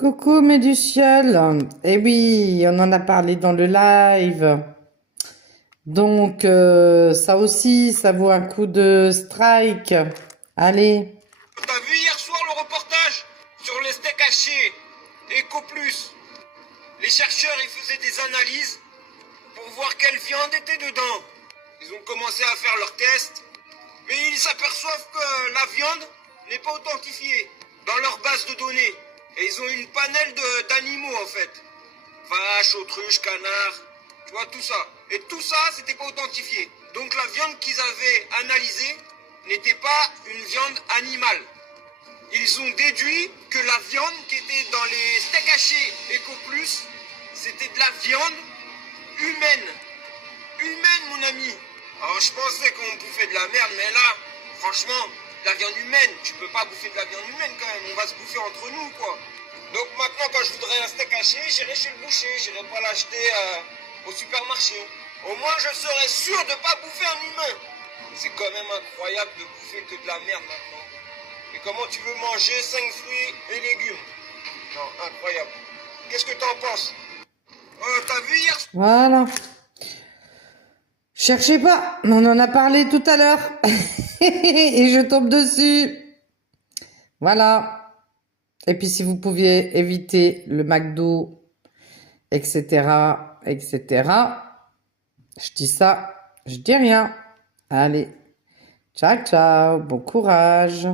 Coucou mes du ciel. Eh oui, on en a parlé dans le live. Donc ça aussi, ça vaut un coup de strike. Allez. T'as vu hier soir le reportage sur les steaks hachés Eco Plus? Les chercheurs ils faisaient des analyses pour voir quelle viande était dedans. Ils ont commencé à faire leurs tests, mais ils s'aperçoivent que la viande n'est pas authentifiée dans leur base de données. Et ils ont une panel d'animaux en fait. Vaches, autruches, canards, tu vois tout ça. Et tout ça, c'était pas authentifié. Donc la viande qu'ils avaient analysée n'était pas une viande animale. Ils ont déduit que la viande qui était dans les steaks hachés Eco Plus, c'était de la viande humaine. Humaine, mon ami. Alors je pensais qu'on bouffait de la merde, mais là, franchement, la viande humaine, tu peux pas bouffer de la viande humaine quand même. On va se bouffer entre nous, quoi. Donc maintenant, quand je voudrais un steak haché, j'irai chez le boucher. J'irai pas l'acheter au supermarché. Au moins, je serais sûr de pas bouffer un humain. C'est quand même incroyable de bouffer que de la merde maintenant. Et comment tu veux manger 5 fruits et légumes? Non, incroyable. Qu'est-ce que t'en penses? T'as vu hier? Voilà. Cherchez pas, on en a parlé tout à l'heure. Et je tombe dessus. Voilà. Et puis si vous pouviez éviter le McDo, etc., etc. Je dis ça, je dis rien. Allez. Ciao, ciao. Bon courage.